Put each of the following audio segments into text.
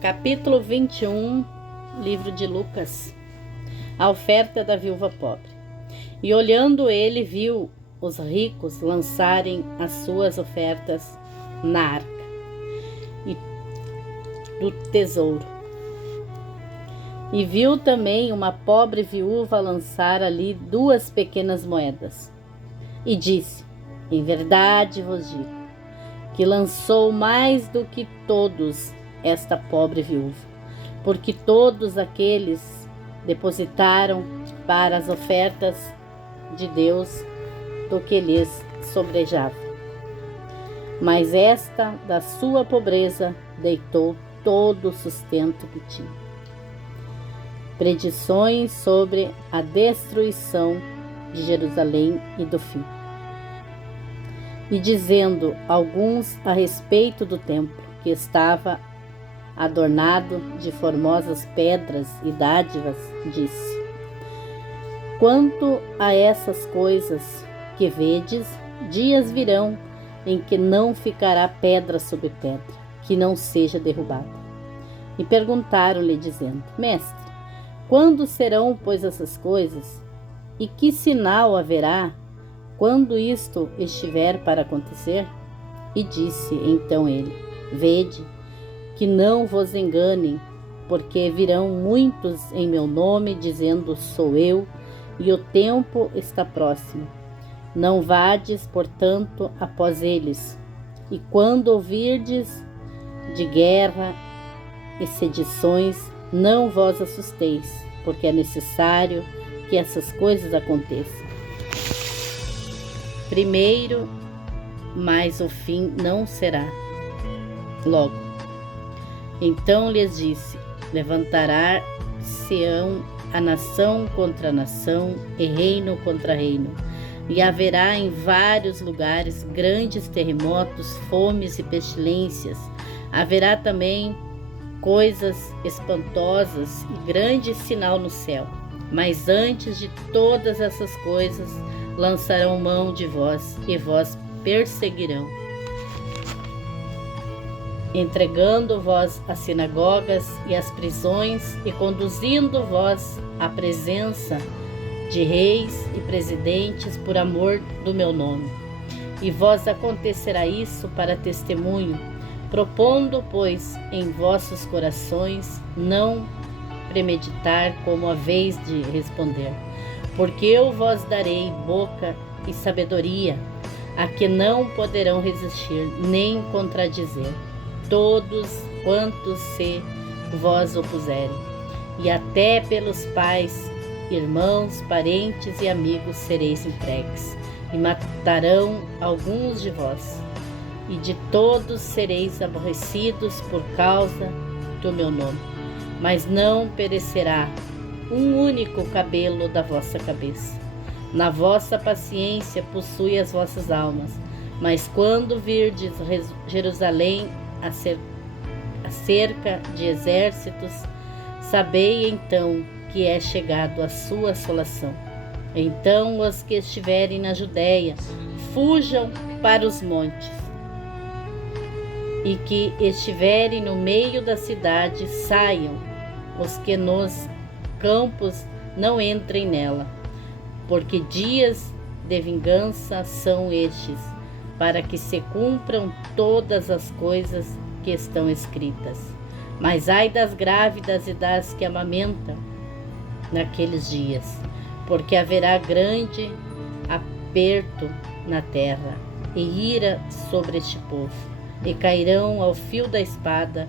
Capítulo 21, livro de Lucas. A oferta da viúva pobre. E olhando ele, viu os ricos lançarem as suas ofertas na arca e do tesouro. E viu também uma pobre viúva lançar ali 2 pequenas moedas. E disse: em verdade vos digo, que lançou mais do que todos esta pobre viúva, porque todos aqueles depositaram para as ofertas de Deus do que lhes sobrejava. Mas esta, da sua pobreza, deitou todo o sustento que tinha. Predições sobre a destruição de Jerusalém e do fim. E dizendo alguns a respeito do templo, que estava adornado de formosas pedras e dádivas, disse: quanto a essas coisas que vedes, dias virão em que não ficará pedra sobre pedra, que não seja derrubada. E perguntaram-lhe, dizendo: mestre, quando serão, pois, essas coisas? E que sinal haverá quando isto estiver para acontecer? E disse então ele: vede, que não vos enganem, porque virão muitos em meu nome, dizendo: sou eu, e o tempo está próximo. Não vades, portanto, após eles. E quando ouvirdes de guerra e sedições, não vos assusteis, porque é necessário que essas coisas aconteçam. Primeiro, mas o fim não será logo. Então lhes disse: levantará-se-ão a nação contra a nação e reino contra reino, e haverá em vários lugares grandes terremotos, fomes e pestilências. Haverá também coisas espantosas e grande sinal no céu. Mas antes de todas essas coisas, lançarão mão de vós, e vós perseguirão, entregando-vos às sinagogas e às prisões, e conduzindo-vos à presença de reis e presidentes por amor do meu nome. E vos acontecerá isso para testemunho, propondo, pois, em vossos corações não premeditar como haveis de responder. Porque eu vos darei boca e sabedoria, a que não poderão resistir nem contradizer todos quantos se vos opuserem. E até pelos pais, irmãos, parentes e amigos sereis entregues, e matarão alguns de vós, e de todos sereis aborrecidos por causa do meu nome. Mas não perecerá um único cabelo da vossa cabeça. Na vossa paciência possui as vossas almas. Mas quando virdes Jerusalém a cerca de exércitos, sabei então que é chegado a sua assolação. Então os que estiverem na Judéia fujam para os montes, e que estiverem no meio da cidade saiam. Os que nos campos não entrem nela, porque dias de vingança são estes, para que se cumpram todas as coisas que estão escritas. Mas ai das grávidas e das que amamentam naqueles dias, porque haverá grande aperto na terra e ira sobre este povo, e cairão ao fio da espada,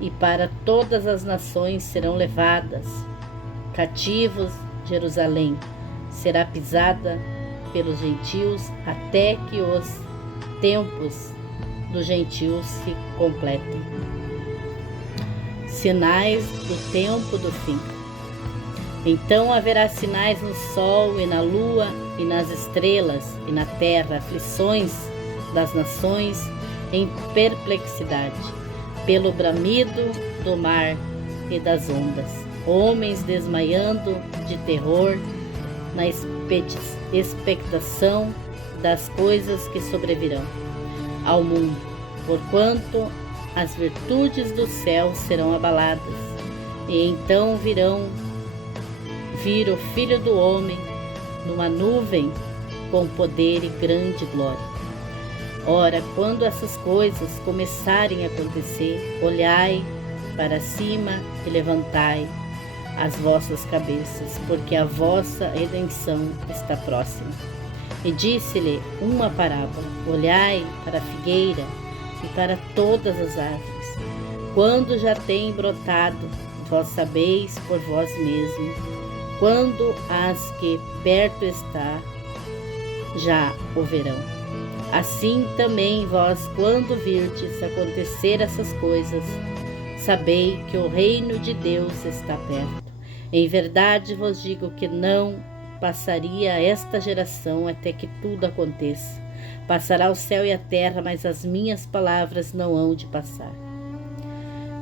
e para todas as nações serão levadas cativos. Jerusalém será pisada pelos gentios, até que os tempos dos gentios se completem. Sinais do tempo do fim. Então haverá sinais no sol e na lua e nas estrelas, e na terra aflições das nações em perplexidade, pelo bramido do mar e das ondas, homens desmaiando de terror na expectação das coisas que sobrevirão ao mundo, porquanto as virtudes do céu serão abaladas, e então vir o Filho do Homem numa nuvem com poder e grande glória. Ora, quando essas coisas começarem a acontecer, olhai para cima e levantai as vossas cabeças, porque a vossa redenção está próxima. E disse-lhe uma parábola: olhai para a figueira e para todas as árvores. Quando já têm brotado, vós sabeis por vós mesmos, quando as que perto está, já o verão. Assim também vós, quando virdes acontecer essas coisas, sabei que o reino de Deus está perto. Em verdade vos digo que não passaria esta geração até que tudo aconteça. Passará o céu e a terra, mas as minhas palavras não hão de passar.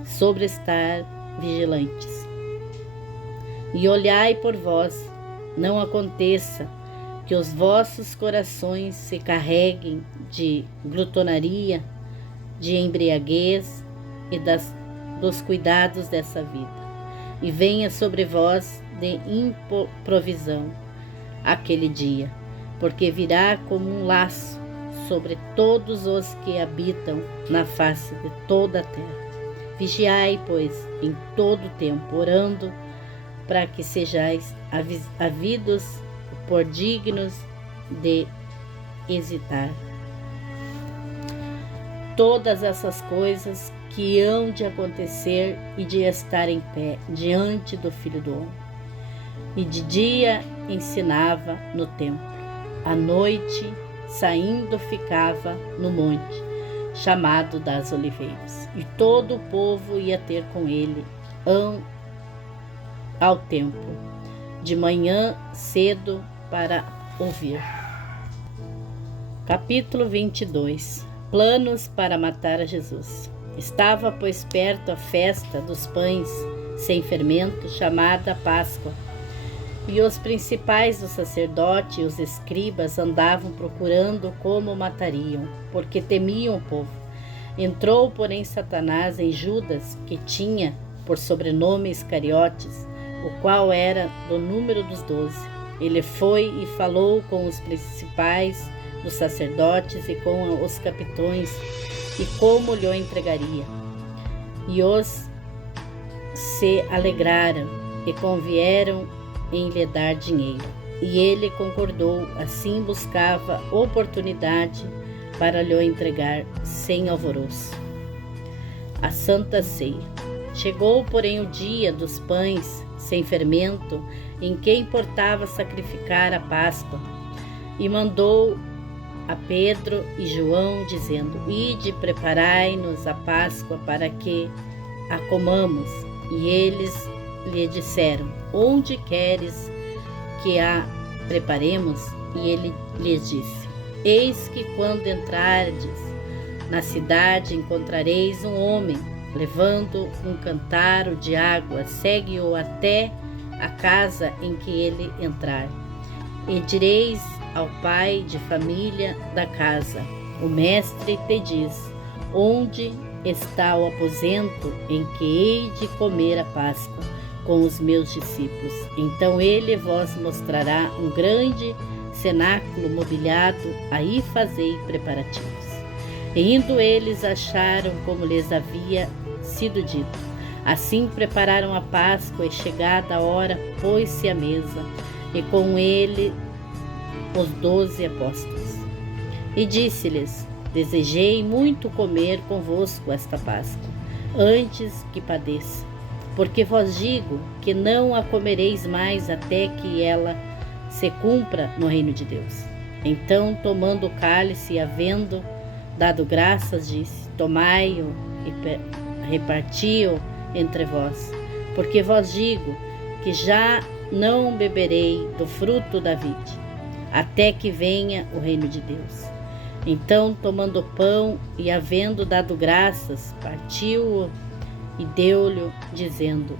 Sobre estar vigilantes. E olhai por vós, não aconteça que os vossos corações se carreguem de glutonaria, de embriaguez e dos cuidados dessa vida, e venha sobre vós de improvisão aquele dia, porque virá como um laço sobre todos os que habitam na face de toda a terra. Vigiai, pois, em todo o tempo, orando, para que sejais havidos por dignos de hesitar. Todas essas coisas que hão de acontecer e de estar em pé diante do Filho do Homem. E de dia ensinava no templo, à noite, saindo, ficava no monte, chamado das Oliveiras. E todo o povo ia ter com ele ao templo, de manhã cedo, para ouvir. Capítulo 22. Planos para matar a Jesus. Estava, pois, perto a festa dos pães sem fermento, chamada Páscoa. E os principais do sacerdote e os escribas andavam procurando como o matariam, porque temiam o povo. Entrou, porém, Satanás em Judas, que tinha por sobrenome Iscariotes, o qual era do número dos 12. Ele foi e falou com os principais dos sacerdotes e com os capitões, e como lhe entregaria. E os se alegraram e convieram em lhe dar dinheiro. E ele concordou, assim buscava oportunidade para lhe entregar sem alvoroço. A Santa Ceia. Chegou, porém, o dia dos pães sem fermento, em que importava sacrificar a Páscoa, e mandou a Pedro e João, dizendo: ide, preparai-nos a Páscoa para que a comamos. E eles lhe disseram: onde queres que a preparemos? E ele lhes disse: eis que quando entrardes na cidade encontrareis um homem levando um cântaro de água, segue-o até a casa em que ele entrar. E direis ao pai de família da casa: o mestre te diz, onde está o aposento em que hei de comer a Páscoa com os meus discípulos? Então ele vos mostrará um grande cenáculo mobiliado, aí fazei preparativos. E indo eles acharam como lhes havia sido dito. Assim prepararam a Páscoa, e chegada a hora pôs-se à mesa, e com ele os 12 apóstolos. E disse-lhes: desejei muito comer convosco esta Páscoa, antes que padeça, porque vos digo que não a comereis mais até que ela se cumpra no reino de Deus. Então, tomando o cálice e havendo dado graças, disse: tomai-o e reparti-o entre vós, porque vos digo que já não beberei do fruto da vide, até que venha o reino de Deus. Então, tomando o pão e havendo dado graças, partiu-o e deu-lhe, dizendo: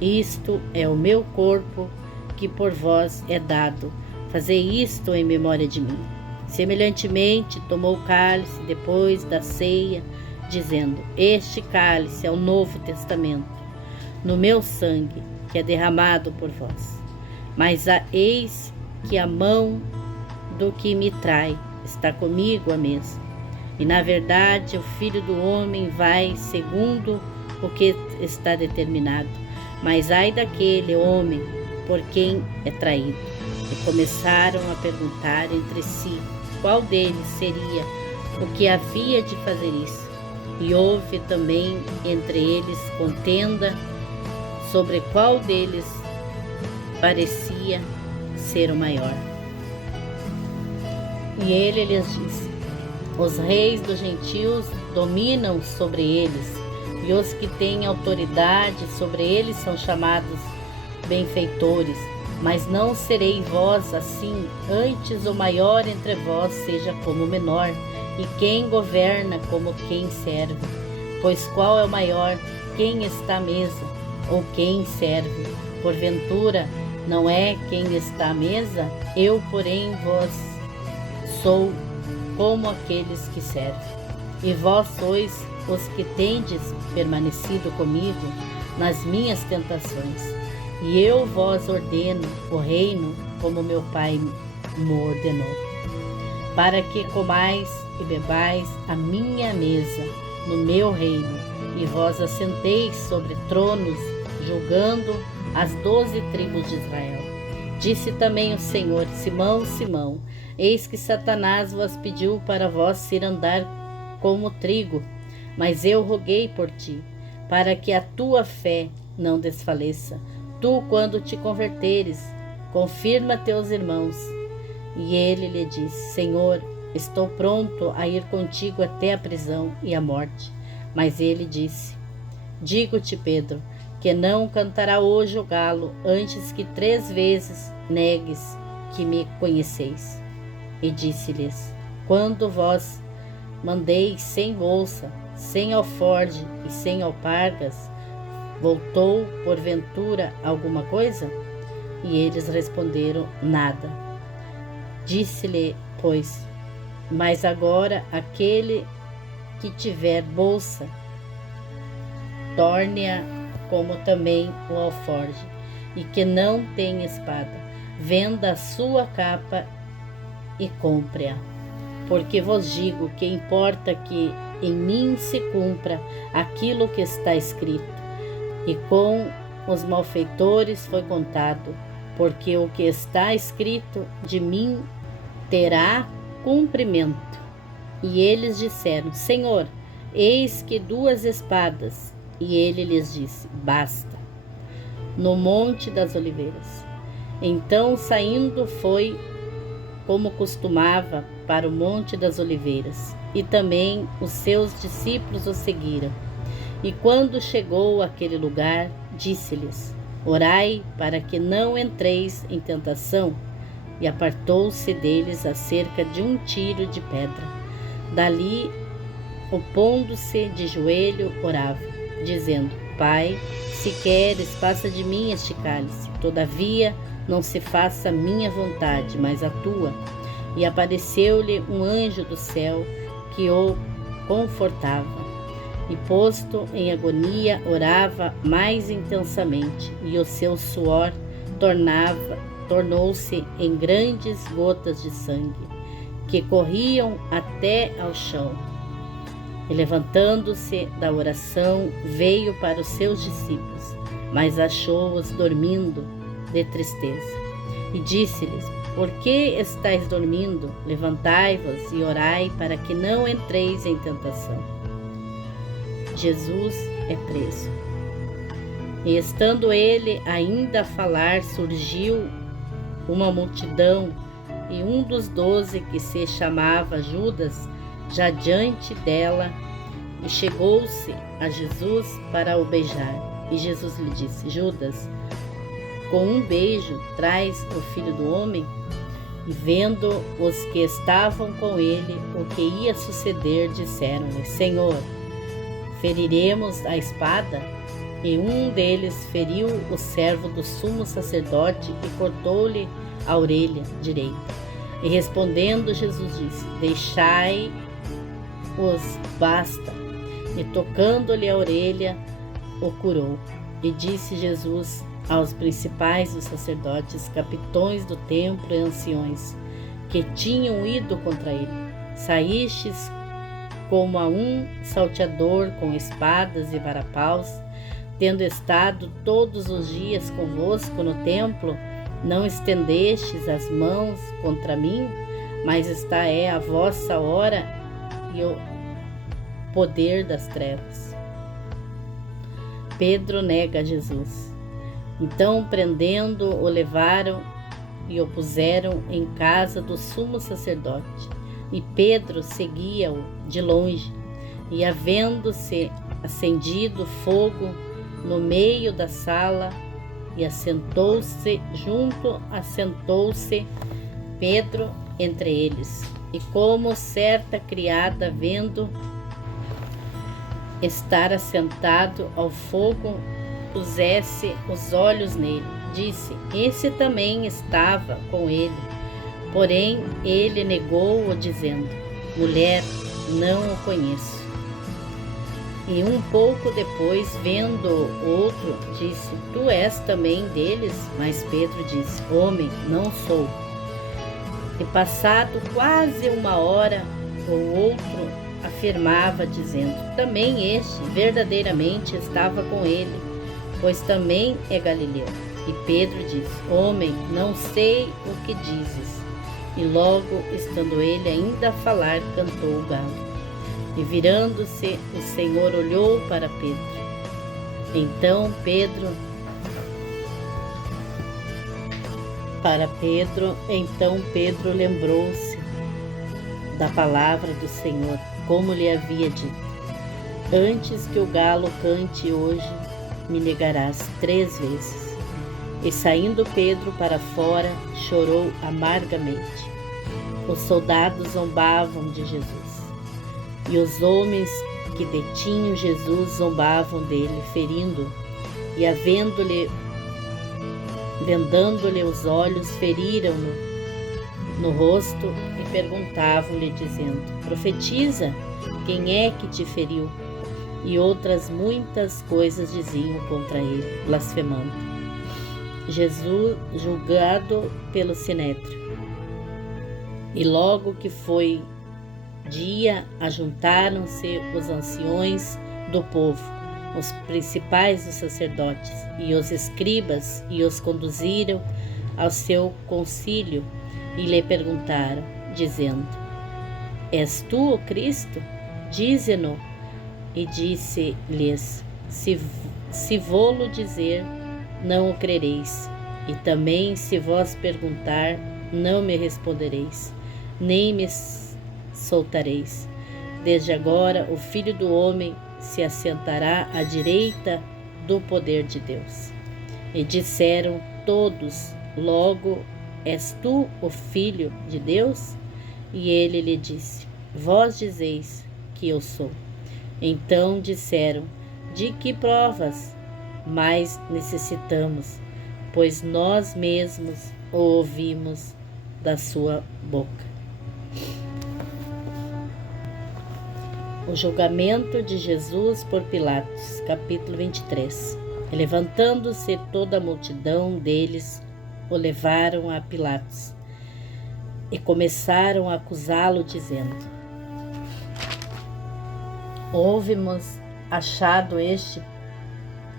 isto é o meu corpo, que por vós é dado. Fazei isto em memória de mim. Semelhantemente, tomou o cálice depois da ceia, dizendo: este cálice é o Novo Testamento, no meu sangue, que é derramado por vós. Mas eis que a mão do que me trai está comigo à mesa. E na verdade o Filho do Homem vai segundo o que está determinado. Mas ai daquele homem por quem é traído. E começaram a perguntar entre si qual deles seria o que havia de fazer isso. E houve também entre eles contenda sobre qual deles parecia ser o maior. E ele lhes disse: os reis dos gentios dominam sobre eles, e os que têm autoridade sobre eles são chamados benfeitores. Mas não sereis vós assim, antes o maior entre vós seja como o menor, e quem governa como quem serve. Pois qual é o maior, quem está à mesa, ou quem serve? Porventura, não é quem está à mesa? Eu, porém, vós sou como aqueles que servem. E vós sois os que tendes permanecido comigo nas minhas tentações. E eu vos ordeno o reino como meu Pai me ordenou, para que comais e bebais a minha mesa no meu reino, e vós assenteis sobre tronos, julgando as 12 tribos de Israel. Disse também o Senhor: Simão, Simão, eis que Satanás vos pediu para vós ir andar como trigo, mas eu roguei por ti, para que a tua fé não desfaleça. Tu, quando te converteres, confirma teus irmãos. E ele lhe disse: Senhor, estou pronto a ir contigo até a prisão e a morte. Mas ele disse: digo-te, Pedro, que não cantará hoje o galo, antes que 3 vezes negues que me conheceis. E disse-lhes: quando vós mandeis sem bolsa, sem alforje e sem alpargas, voltou porventura alguma coisa? E eles responderam: nada. Disse-lhe, pois: mas agora aquele que tiver bolsa, torne-a como também o alforje, e que não tem espada, venda a sua capa e compre-a. Porque vos digo que importa que em mim se cumpra aquilo que está escrito. E com os malfeitores foi contado, porque o que está escrito de mim terá cumprimento. E eles disseram: Senhor, eis que 2 espadas. E ele lhes disse: basta. No Monte das Oliveiras. Então, saindo, foi, como costumava, para o Monte das Oliveiras, e também os seus discípulos o seguiram. E quando chegou àquele lugar, disse-lhes: orai para que não entreis em tentação. E apartou-se deles a cerca de 1 tiro de pedra. Dali, opondo-se de joelho, orava, dizendo: Pai, se queres, passa de mim este cálice. Todavia, não se faça a minha vontade, mas a tua. E apareceu-lhe um anjo do céu que o confortava. E posto em agonia, orava mais intensamente, e o seu suor tornou-se em grandes gotas de sangue, que corriam até ao chão. E levantando-se da oração, veio para os seus discípulos, mas achou-os dormindo de tristeza. E disse-lhes: por que estáis dormindo? Levantai-vos e orai para que não entreis em tentação. Jesus é preso. E estando ele ainda a falar, surgiu uma multidão, e um dos 12, que se chamava Judas, já diante dela, e chegou-se a Jesus para o beijar. E Jesus lhe disse: Judas, com um beijo traz o Filho do Homem? E vendo os que estavam com ele o que ia suceder, disseram-lhe: Senhor, feriremos a espada? E um deles feriu o servo do sumo sacerdote e cortou-lhe a orelha direita. E respondendo, Jesus disse: deixai-os, basta. e tocando-lhe a orelha, o curou. E disse Jesus aos principais dos sacerdotes, capitões do templo e anciões, que tinham ido contra ele: saístes como a um salteador com espadas e varapaus, tendo estado todos os dias convosco no templo, não estendestes as mãos contra mim, mas esta é a vossa hora e o poder das trevas. Pedro nega Jesus. Então, prendendo, o levaram e o puseram em casa do sumo sacerdote. E Pedro seguia-o de longe, e havendo-se acendido fogo no meio da sala, e assentou-se Pedro entre eles. E como certa criada, vendo estar assentado ao fogo, pusesse os olhos nele, disse: esse também estava com ele. Porém, ele negou-o, dizendo: mulher, não o conheço. E um pouco depois, vendo outro, disse: tu és também deles? Mas Pedro disse: homem, não sou. E passado quase uma hora, o outro afirmava, dizendo: também este verdadeiramente estava com ele, pois também é galileu. E Pedro disse: homem, não sei o que dizes. E logo, estando ele ainda a falar, cantou o galo. E virando-se, o Senhor olhou para Pedro. Então Pedro lembrou-se da palavra do Senhor, como lhe havia dito: antes que o galo cante hoje, me negarás 3 vezes. E saindo Pedro para fora, chorou amargamente. Os soldados zombavam de Jesus, e os homens que detinham Jesus zombavam dele, ferindo-o, e vendando-lhe os olhos, feriram-no no rosto e perguntavam-lhe, dizendo: profetiza, quem é que te feriu? E outras muitas coisas diziam contra ele, blasfemando. Jesus julgado pelo sinédrio. E logo que foi dia, ajuntaram-se os anciões do povo, os principais dos sacerdotes e os escribas, e os conduziram ao seu concílio e lhe perguntaram, dizendo: és tu o Cristo? Dize-no. E disse-lhes: se vou-lo dizer, não o crereis, e também se vos perguntar, não me respondereis, nem me soltareis. Desde agora o Filho do Homem se assentará à direita do poder de Deus. E disseram todos: logo, és tu o Filho de Deus? E ele lhe disse: vós dizeis que eu sou. Então disseram: de que provas mais necessitamos? Pois nós mesmos o ouvimos da sua boca. O julgamento de Jesus por Pilatos, capítulo 23. E levantando-se toda a multidão deles, o levaram a Pilatos e começaram a acusá-lo, dizendo: ouvimos achado este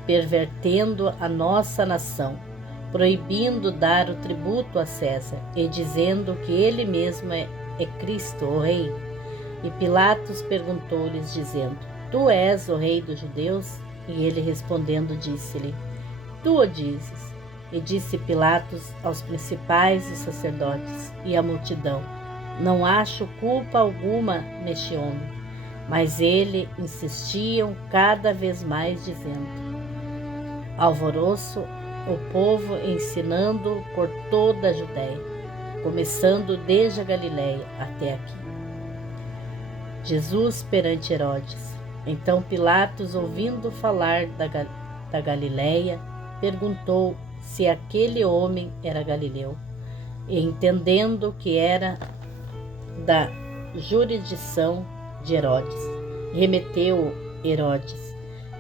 pervertendo a nossa nação, proibindo dar o tributo a César, e dizendo que ele mesmo é Cristo, o Rei. E Pilatos perguntou-lhes, dizendo: tu és o Rei dos judeus? E ele respondendo disse-lhe: tu o dizes. E disse Pilatos aos principais dos sacerdotes e à multidão: não acho culpa alguma neste homem. Mas eles insistiam cada vez mais, dizendo: alvoroço o povo, ensinando por toda a Judéia, começando desde a Galileia até aqui. Jesus perante Herodes. Então Pilatos, ouvindo falar da Galileia, perguntou se aquele homem era galileu, e entendendo que era da jurisdição de Herodes, remeteu-o Herodes,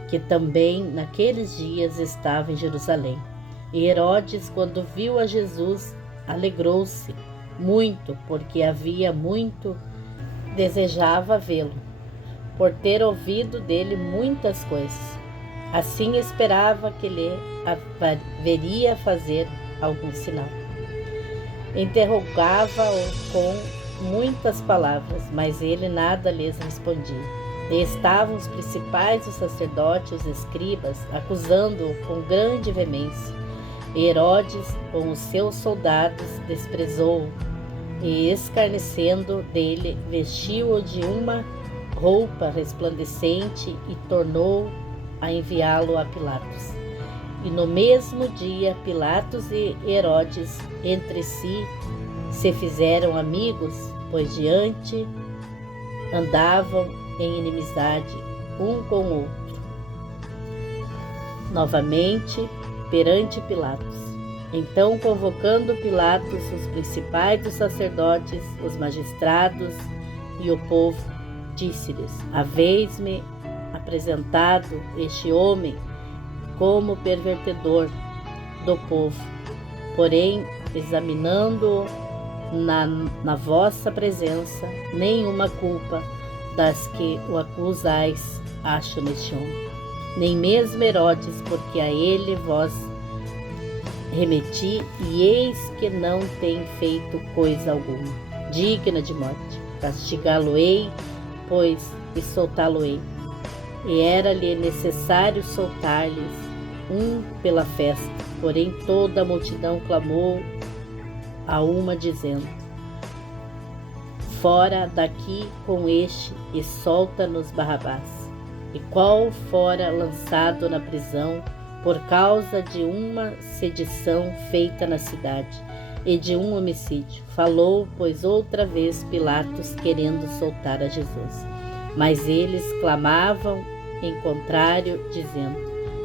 que também naqueles dias estava em Jerusalém. E Herodes, quando viu a Jesus, alegrou-se muito, porque havia muito desejava vê-lo, por ter ouvido dele muitas coisas. Assim esperava que lhe veria fazer algum sinal. Interrogava-o com muitas palavras, mas ele nada lhes respondia. E estavam os principais, os sacerdotes, os escribas, acusando-o com grande veemência. E Herodes, com os seus soldados, desprezou-o, e escarnecendo dele, vestiu-o de uma roupa resplandecente e tornou a enviá-lo a Pilatos. E no mesmo dia, Pilatos e Herodes entre si se fizeram amigos, pois diante andavam em inimizade um com o outro. Novamente, perante Pilatos. Então, convocando Pilatos, os principais dos sacerdotes, os magistrados e o povo, disse-lhes: haveis-me apresentado este homem como pervertedor do povo. Porém, examinando-o na vossa presença, nenhuma culpa das que o acusais acho neste homem. Nem mesmo Herodes, porque a ele vós remeti, e eis que não tem feito coisa alguma digna de morte. Castigá-lo-ei, pois, e soltá-lo-ei. E era-lhe necessário soltar-lhes um pela festa. Porém toda a multidão clamou a uma, dizendo: fora daqui com este, e solta-nos Barrabás. E qual fora lançado na prisão por causa de uma sedição feita na cidade e de um homicídio. Falou, pois, outra vez Pilatos, querendo soltar a Jesus. Mas eles clamavam em contrário, dizendo: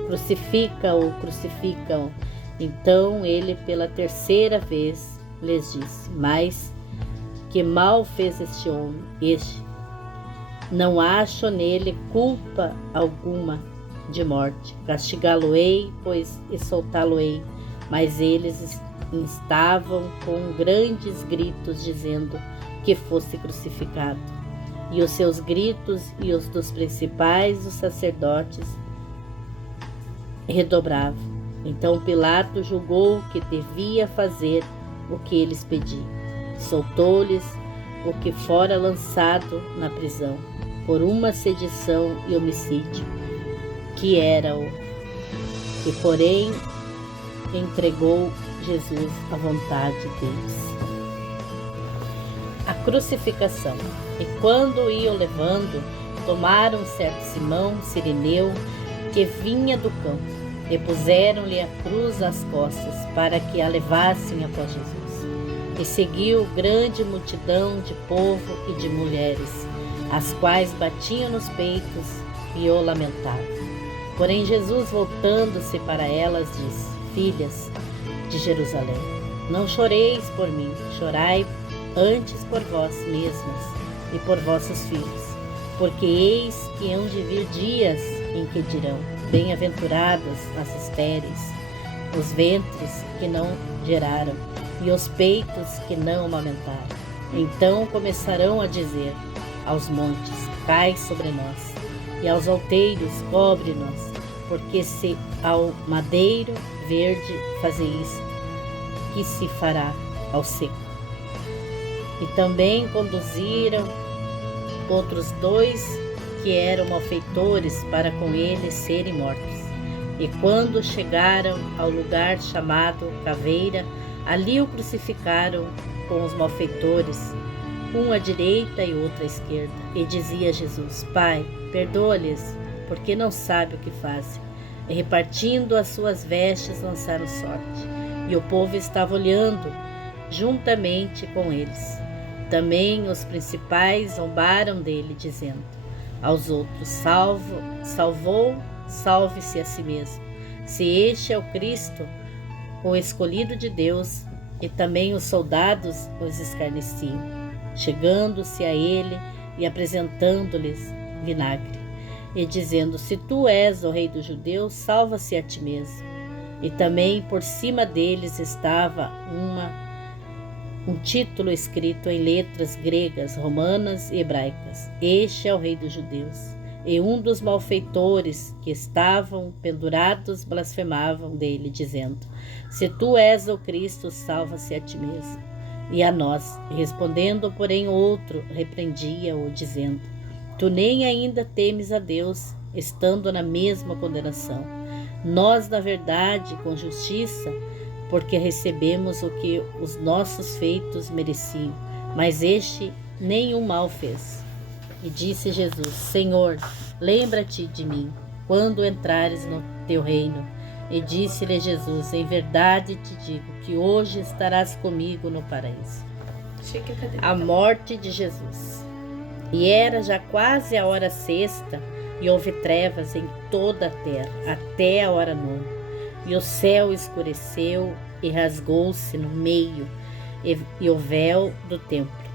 crucifica-o, crucifica-o. Então ele pela terceira vez lhes disse: mas que mal fez este homem? Este não acho nele culpa alguma de morte. Castigá-lo-ei, pois, e soltá-lo-ei. Mas eles instavam com grandes gritos, dizendo que fosse crucificado. E os seus gritos e os dos principais, os sacerdotes, redobravam. Então Pilatos julgou que devia fazer o que eles pediam. Soltou-lhes o que fora lançado na prisão, por uma sedição e homicídio, que era o que, porém, entregou Jesus à vontade de Deus. A crucificação. E quando iam levando, tomaram certo Simão Cireneu, que vinha do campo, e puseram-lhe a cruz às costas, para que a levassem após Jesus. E seguiu grande multidão de povo e de mulheres, as quais batiam nos peitos e o lamentavam. Porém Jesus, voltando-se para elas, disse: filhas de Jerusalém, não choreis por mim, chorai antes por vós mesmas e por vossos filhos, porque eis que hão de vir dias em que dirão: bem-aventuradas as estéreis, os ventres que não geraram e os peitos que não amamentaram. Então começarão a dizer aos montes: cai sobre nós, e aos alteiros: cobre-nos, porque se ao madeiro verde fazeis, que se fará ao seco? E também conduziram outros dois que eram malfeitores, para com ele serem mortos. E quando chegaram ao lugar chamado Caveira, ali o crucificaram com os malfeitores, um à direita e outro à esquerda. E dizia Jesus: Pai, perdoa-lhes, porque não sabe o que fazem. E repartindo as suas vestes, lançaram sorte. E o povo estava olhando juntamente com eles. Também os principais zombaram dele, dizendo aos outros: salvou, salve-se a si mesmo. Se este é o Cristo, o escolhido de Deus. E também os soldados os escarneciam, chegando-se a ele e apresentando-lhes vinagre. e dizendo: se tu és o rei dos judeus, salva-se a ti mesmo. E também por cima deles estava um título escrito em letras gregas, romanas e hebraicas: este é o rei dos judeus. E um dos malfeitores que estavam pendurados blasfemavam dele, dizendo: se tu és o Cristo, salva-se a ti mesmo e a nós. Respondendo, porém, outro repreendia-o, dizendo: tu nem ainda temes a Deus, estando na mesma condenação. Nós, na verdade, com justiça, porque recebemos o que os nossos feitos mereciam, mas este nenhum mal fez. E disse Jesus: Senhor, lembra-te de mim quando entrares no teu reino. E disse-lhe Jesus: em verdade te digo que hoje estarás comigo no paraíso. A morte de Jesus. E era já quase a hora sexta, e houve trevas em toda a terra, até a hora nona. E o céu escureceu e rasgou-se no meio, e o véu do templo.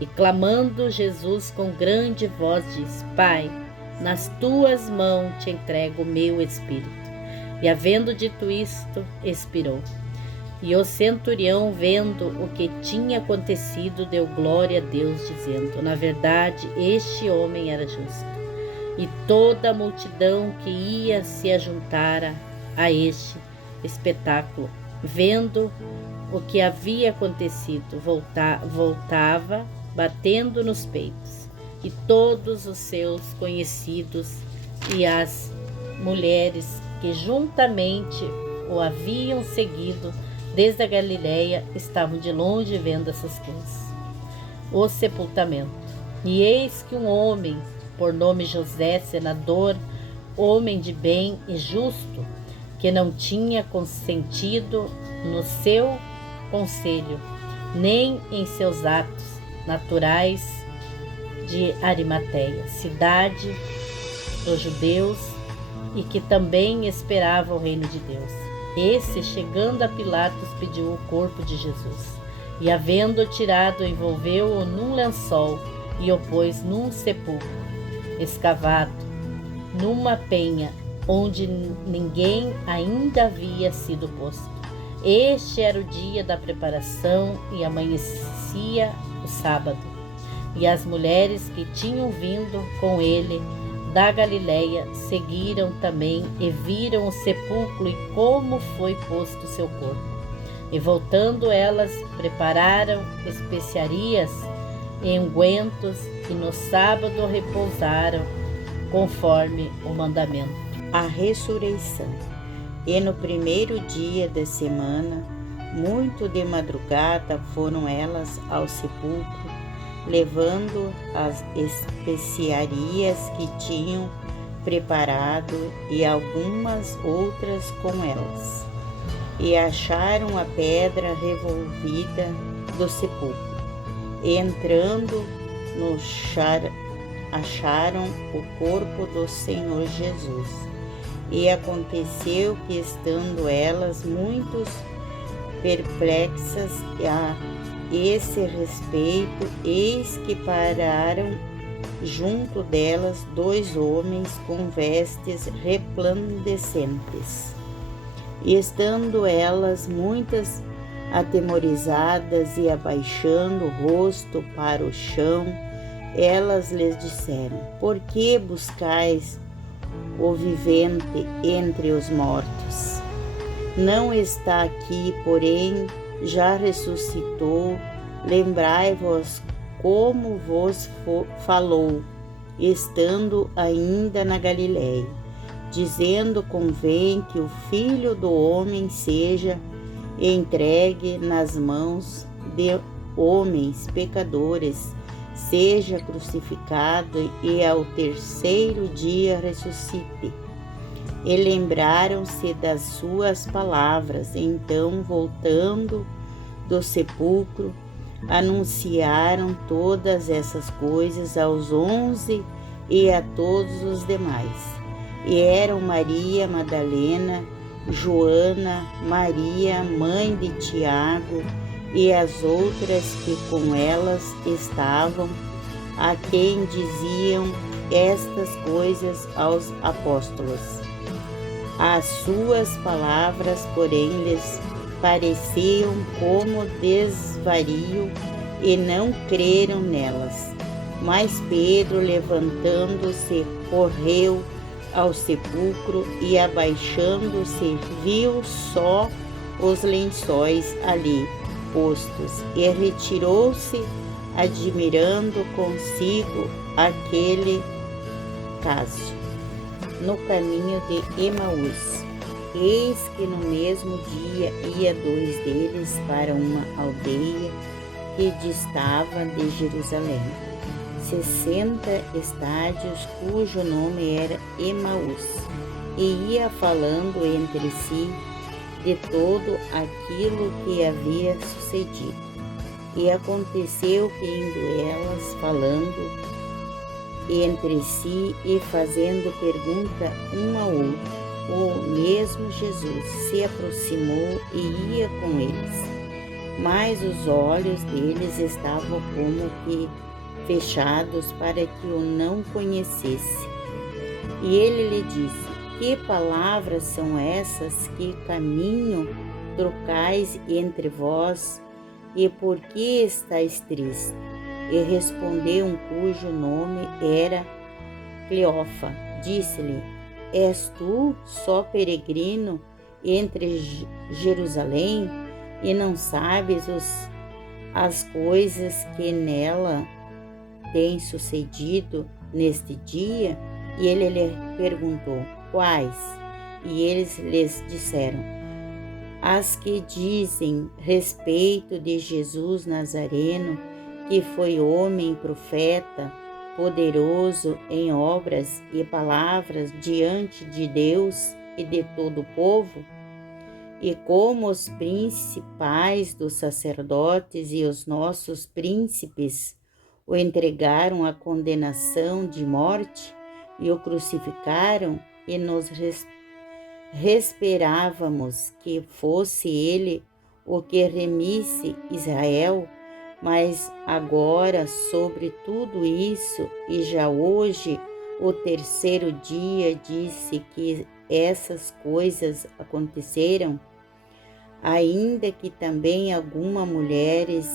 E clamando Jesus com grande voz disse: Pai, nas tuas mãos te entrego o meu espírito. E havendo dito isto, expirou. E o centurião, vendo o que tinha acontecido, deu glória a Deus, dizendo: na verdade, este homem era justo. E toda a multidão que ia se ajuntara a este espetáculo, vendo o que havia acontecido, voltava batendo nos peitos. E todos os seus conhecidos e as mulheres que juntamente o haviam seguido desde a Galileia estavam de longe vendo essas coisas. O sepultamento. E eis que um homem, por nome José, senador, homem de bem e justo, que não tinha consentido no seu conselho, nem em seus atos, naturais de Arimateia, cidade dos judeus, e que também esperava o reino de Deus. Esse, chegando a Pilatos, pediu o corpo de Jesus, e havendo tirado, envolveu-o num lençol e o pôs num sepulcro escavado, numa penha, onde ninguém ainda havia sido posto. Este era o dia da preparação, e amanhecia o sábado. E as mulheres que tinham vindo com ele da Galileia seguiram também e viram o sepulcro e como foi posto seu corpo. E voltando elas, prepararam especiarias e ungüentos, e no sábado repousaram, conforme o mandamento. A ressurreição. E no primeiro dia da semana, muito de madrugada, foram elas ao sepulcro, levando as especiarias que tinham preparado e algumas outras com elas. E acharam a pedra revolvida do sepulcro. E entrando no acharam o corpo do Senhor Jesus. E aconteceu que, estando elas muito perplexas a esse respeito, eis que pararam junto delas 2 homens com vestes resplandecentes. E estando elas muitas atemorizadas e abaixando o rosto para o chão, elas lhes disseram: por que buscais o vivente entre os mortos? Não está aqui, porém já ressuscitou. Lembrai-vos como vos falou, estando ainda na Galileia, dizendo: convém que o Filho do Homem seja entregue nas mãos de homens pecadores, seja crucificado e ao terceiro dia ressuscite. E lembraram-se das suas palavras. Então, voltando do sepulcro, anunciaram todas essas coisas aos 11 e a todos os demais. E eram Maria Madalena, Joana, Maria, mãe de Tiago, e as outras que com elas estavam, a quem diziam estas coisas aos apóstolos. As suas palavras, porém, lhes pareciam como desvario e não creram nelas. Mas Pedro, levantando-se, correu ao sepulcro e, abaixando-se, viu só os lençóis ali postos e retirou-se, admirando consigo aquele caso. No caminho de Emaús. Eis que no mesmo dia ia 2 deles para uma aldeia que distava de Jerusalém, 60 estádios, cujo nome era Emaús, e ia falando entre si de todo aquilo que havia sucedido. E aconteceu que, indo elas falando entre si e fazendo pergunta um ao outro, o mesmo Jesus se aproximou e ia com eles. Mas os olhos deles estavam como que fechados para que o não conhecesse. E ele lhe disse: que palavras são essas que caminho trocais entre vós, e por que estáis tristes? E respondeu um cujo nome era Cleofa, disse-lhe: és tu só peregrino entre Jerusalém e não sabes as coisas que nela têm sucedido neste dia? E ele lhe perguntou: quais? E eles lhes disseram: as que dizem respeito de Jesus Nazareno, que foi homem profeta, poderoso em obras e palavras diante de Deus e de todo o povo, e como os principais dos sacerdotes e os nossos príncipes o entregaram à condenação de morte e o crucificaram, e nós esperávamos que fosse ele o que remisse Israel. Mas agora, sobre tudo isso, e já hoje, o 3º dia, disse que essas coisas aconteceram, ainda que também algumas mulheres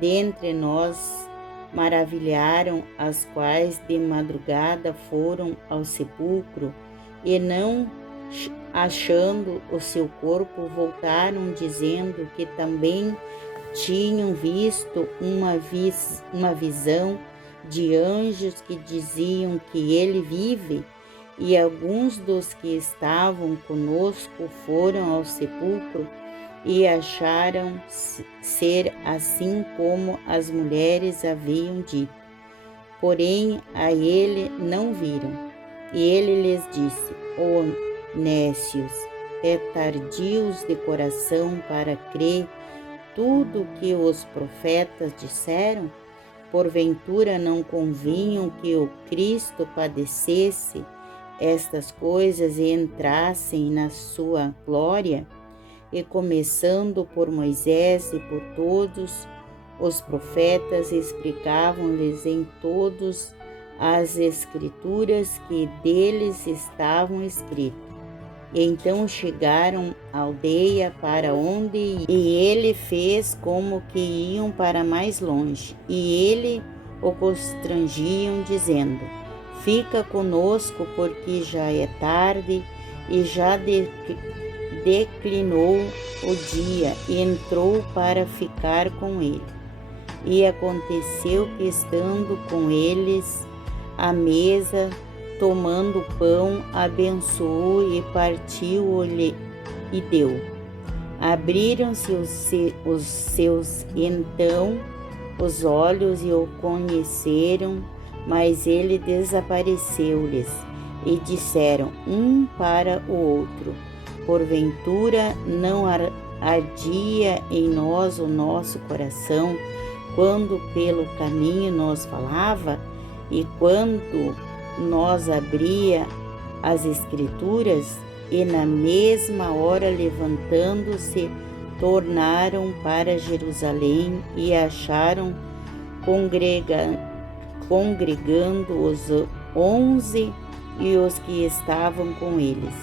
dentre nós maravilharam, as quais de madrugada foram ao sepulcro e, não achando o seu corpo, voltaram dizendo que também tinham visto uma visão de anjos que diziam que ele vive. E alguns dos que estavam conosco foram ao sepulcro e acharam ser assim como as mulheres haviam dito, porém a ele não viram. E ele lhes disse: ó nécios, é tardios de coração para crer tudo o que os profetas disseram? Porventura não convinham que o Cristo padecesse estas coisas e entrassem na sua glória? E começando por Moisés e por todos os profetas, explicavam-lhes em todas as escrituras que deles estavam escritas. E então chegaram à aldeia para onde ia, e ele fez como que iam para mais longe, e ele o constrangiam, dizendo: fica conosco, porque já é tarde e já declinou o dia. E entrou para ficar com ele. E aconteceu que, estando com eles à mesa, tomando pão, abençoou e partiu-lhe e deu. Abriram-se os seus então os olhos e o conheceram, mas ele desapareceu-lhes. E disseram um para o outro: porventura não ardia em nós o nosso coração quando pelo caminho nos falava, e quando nos abria as escrituras? E na mesma hora, levantando-se, tornaram para Jerusalém e acharam congregando 11 e os que estavam com eles,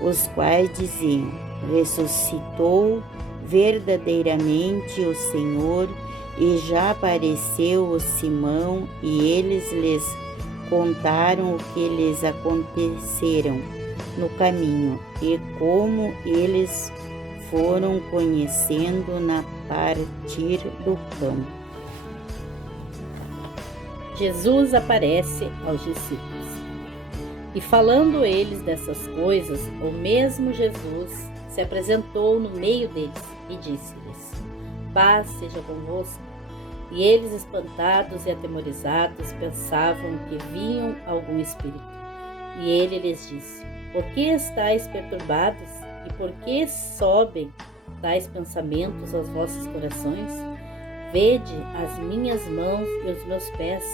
os quais diziam: ressuscitou verdadeiramente o Senhor e já apareceu a Simão. E eles lhes contaram o que lhes aconteceram no caminho e como eles foram conhecendo na partir do pão. Jesus aparece aos discípulos. E falando eles dessas coisas, o mesmo Jesus se apresentou no meio deles e disse-lhes: paz seja convosco. E eles, espantados e atemorizados, pensavam que viam algum espírito. E ele lhes disse: por que estáis perturbados? E por que sobem tais pensamentos aos vossos corações? Vede as minhas mãos e os meus pés,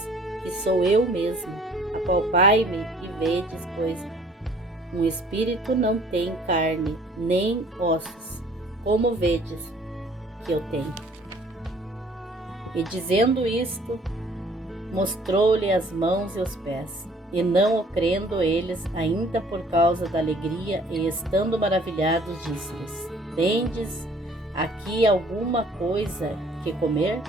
que sou eu mesmo. Apalpai-me e vedes, pois um espírito não tem carne nem ossos, como vedes que eu tenho. E dizendo isto, mostrou-lhe as mãos e os pés. E não o crendo eles, ainda por causa da alegria, e estando maravilhados, disse-lhes: tendes aqui alguma coisa que comer?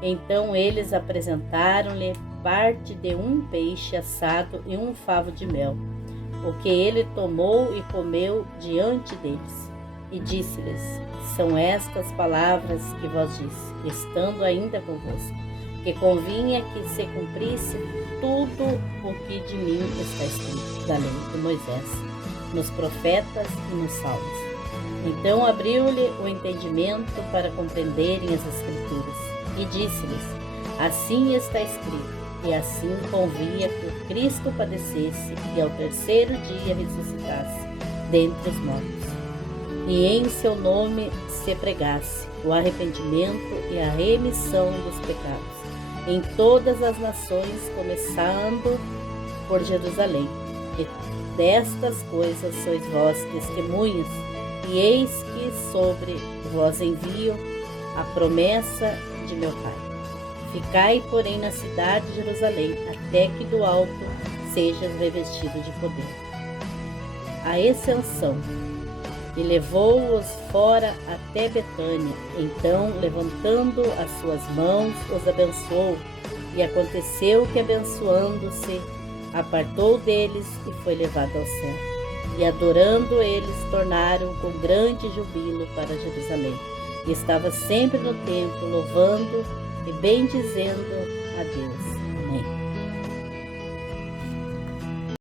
Então eles apresentaram-lhe parte de um peixe assado e um favo de mel, o que ele tomou e comeu diante deles. E disse-lhes: são estas palavras que vos disse, estando ainda convosco, que convinha que se cumprisse tudo o que de mim está escrito da lei de Moisés, nos profetas e nos salmos. Então abriu-lhe o entendimento para compreenderem as Escrituras, e disse-lhes: assim está escrito, e assim convinha que o Cristo padecesse e ao terceiro dia ressuscitasse dentre os mortos, e em seu nome se pregasse o arrependimento e a remissão dos pecados em todas as nações, começando por Jerusalém. E destas coisas sois vós testemunhas, e eis que sobre vós envio a promessa de meu Pai. Ficai, porém, na cidade de Jerusalém, até que do alto sejas revestido de poder. A ascensão. E levou-os fora até Betânia. Então, levantando as suas mãos, os abençoou. E aconteceu que, abençoando-se, apartou deles e foi levado ao céu. E adorando eles, tornaram com grande jubilo para Jerusalém. E estava sempre no templo, louvando e bendizendo a Deus.